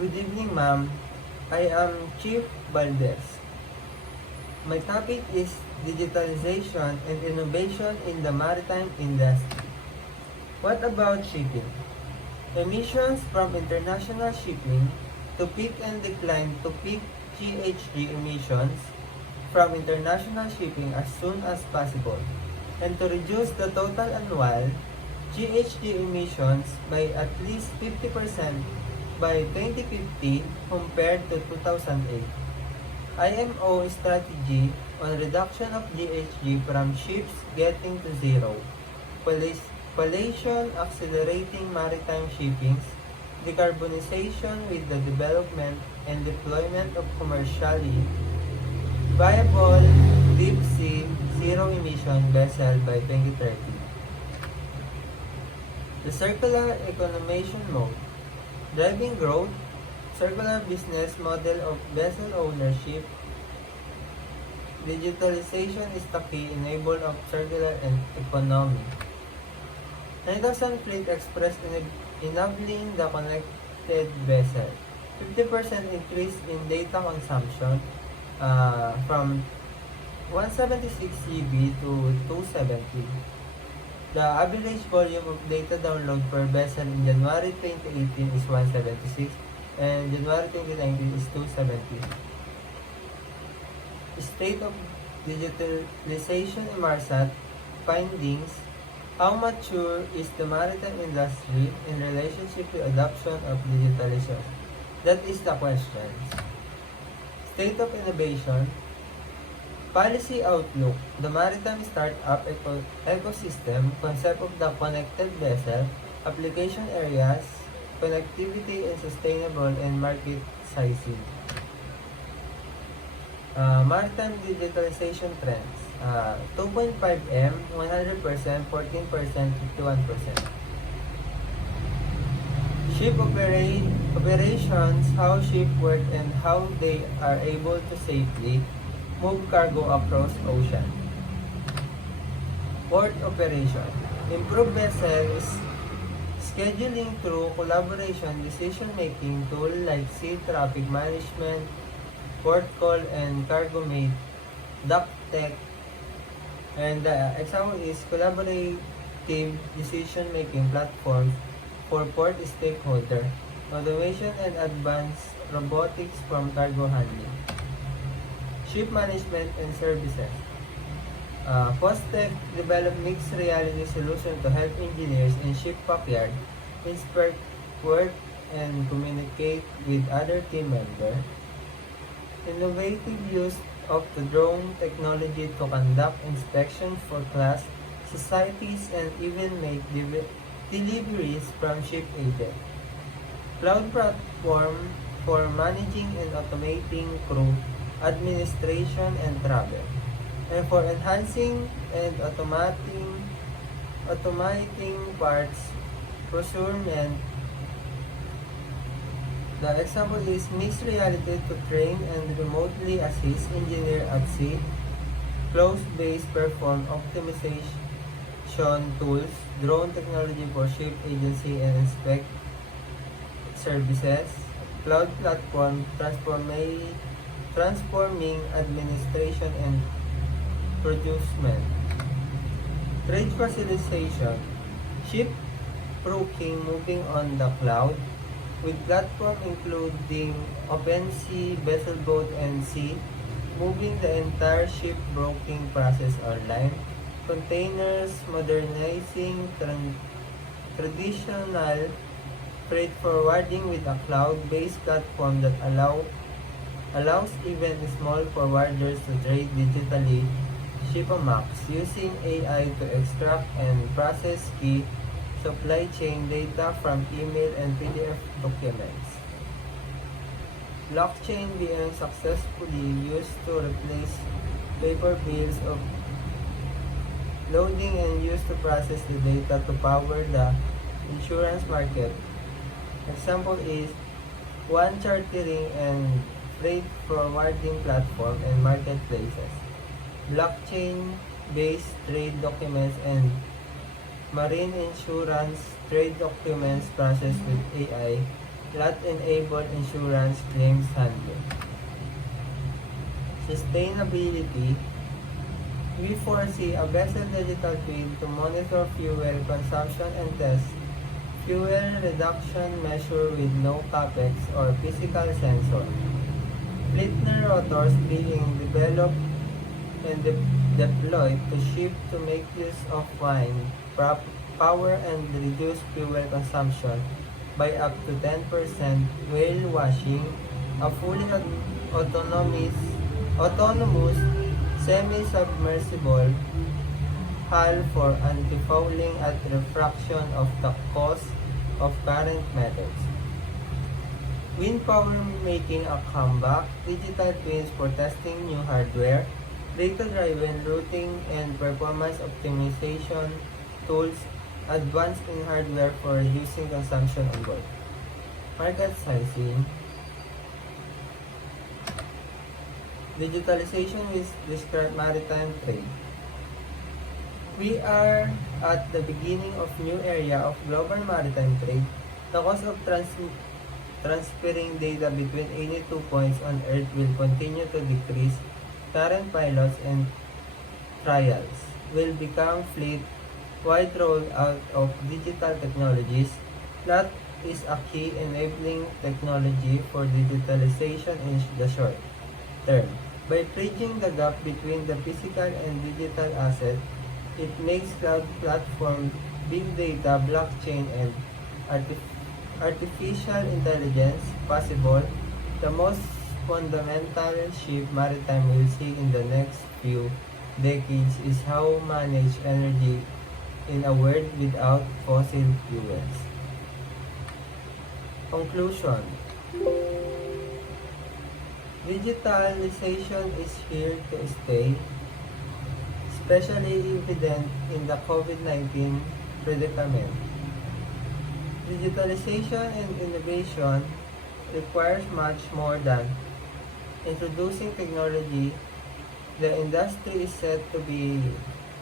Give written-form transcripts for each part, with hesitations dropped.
Good evening, ma'am. I am Chief Valdez. My topic is digitalization and innovation in the maritime industry. What about shipping? Emissions from international shipping to peak and decline to peak GHG emissions from international shipping as soon as possible, and to reduce the total annual GHG emissions by at least 50% by 2050 compared to 2008. IMO strategy on reduction of GHG from ships getting to zero. Pollution accelerating maritime shipping's decarbonization with the development and deployment of commercially viable deep sea zero emission vessel by 2030. The circular economy mode. Driving growth, circular business model of vessel ownership, digitalization is the key enabler of circular economy. 9,000 Fleet Express enabling the connected vessel. 50% increase in data consumption from 176 GB to 270. The average volume of data download per vessel in January 2018 is 176 and January 2019 is 270. State of digitalization Inmarsat findings. How mature is the maritime industry in relationship to adoption of digitalization? That is the question. State of innovation. Policy outlook. The maritime startup ecosystem concept of the connected vessel, application areas, connectivity and sustainable and market sizing. Maritime digitalization trends. 2.5M, 100%, 14%, 51%. Ship operations, how ships work and how they are able to safely move cargo across ocean. Port operation. Improve vessels scheduling through collaboration decision-making tool like sea traffic management, port call, and cargo mate, dock tech. And the example is collaborative decision-making platforms for port stakeholder, automation and advanced robotics from cargo handling. Ship management and services. Postec develop mixed reality solution to help engineers in ship dockyard inspect work and communicate with other team members. Innovative use of the drone technology to conduct inspection for class societies and even make deliveries from ship agent. Cloud platform for managing and automating crew administration and travel, and for enhancing and automating parts procurement. The example is mixed reality to train and remotely assist engineer at sea, cloud-based perform optimization tools, drone technology for ship agency and inspect services, cloud platform transforming administration and procurement. Trade facilitation. Ship broking moving on the cloud with platform including OpenSea, VesselBoat, and Sea, moving the entire ship broking process online. Containers modernizing traditional freight forwarding with a cloud-based platform that allows even small forwarders to trade digitally. Shipamax using AI to extract and process key supply chain data from email and PDF documents. Blockchain being successfully used to replace paper bills of loading and used to process the data to power the insurance market. Example is one chartering and freight forwarding platform and marketplaces. Blockchain-based trade documents and marine insurance trade documents processed with AI lot-enabled insurance claims handling. Sustainability. We foresee a vessel digital twin to monitor fuel consumption and test fuel reduction measure with no capex or physical sensor. Fleetner rotors being developed and deployed to ship to make use of wind power and reduce fuel consumption by up to 10%, whale washing, a fully autonomous semi-submersible hull for anti-fouling at refraction of the cost of current methods. Wind power making a comeback, digital twins for testing new hardware, data-driven routing and performance optimization tools, advanced in hardware for reducing consumption on board. Market sizing. Digitalization will describe maritime trade. We are at the beginning of new area of global maritime trade. The cost of transferring data between any 2 points on Earth will continue to decrease. Current pilots and trials will become fleet-wide rollout of digital technologies. That is a key enabling technology for digitalization in the short term. By bridging the gap between the physical and digital asset, it makes cloud platform, big data, blockchain, and artificial intelligence possible. The most fundamental shift maritime will see in the next few decades is how manage energy in a world without fossil fuels. Conclusion. Digitalization is here to stay, especially evident in the COVID-19 predicament. Digitalization and innovation requires much more than introducing technology. The industry is set to be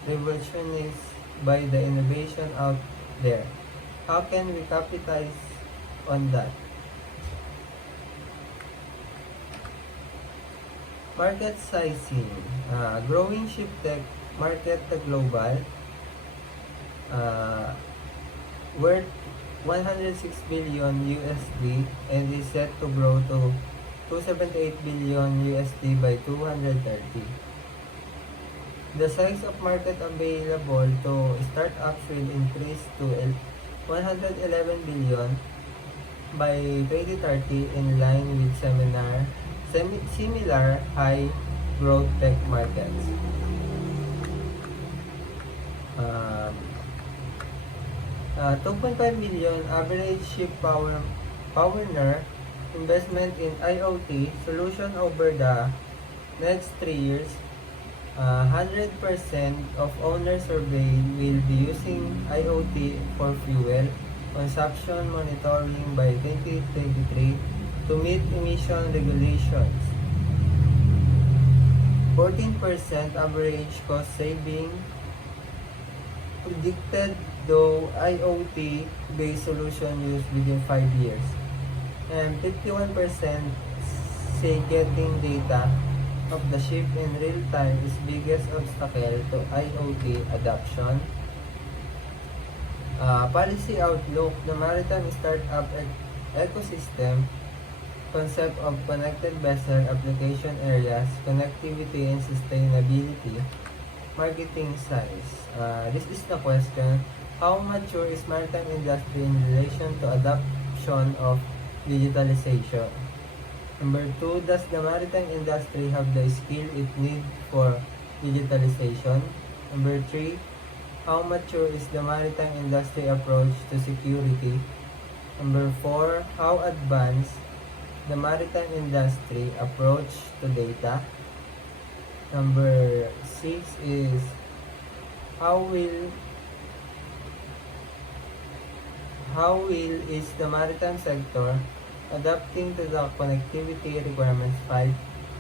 revolutionized by the innovation out there. How can we capitalize on that? Market sizing. Growing ship tech market global, worth 106 billion USD and is set to grow to 278 billion USD by 2030. The size of market available to startups will increase to 111 billion by 2030 in line with similar high growth tech markets. 2.5 million average ship powner investment in IoT solution over the next 3 years. 100% of owners surveyed will be using IoT for fuel consumption monitoring by 2023 to meet emission regulations. 14% average cost saving predicted though IoT-based solution used within 5 years. And 51% say getting data of the ship in real time is biggest obstacle to IoT adoption. Policy outlook, the maritime startup ecosystem concept of connected vessel application areas, connectivity and sustainability, marketing size. This is the question. How mature is maritime industry in relation to adoption of digitalization? Number 2, does the maritime industry have the skill it needs for digitalization? Number 3, how mature is the maritime industry approach to security? Number 4, how advanced the maritime industry approach to data? Number 6 is how will is the maritime sector adapting to the connectivity requirements? 5.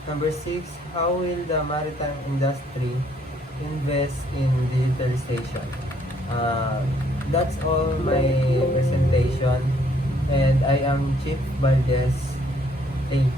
Number 6, how will the maritime industry invest in digitalization? That's all my presentation. And I am Chief Valdez. Thank you.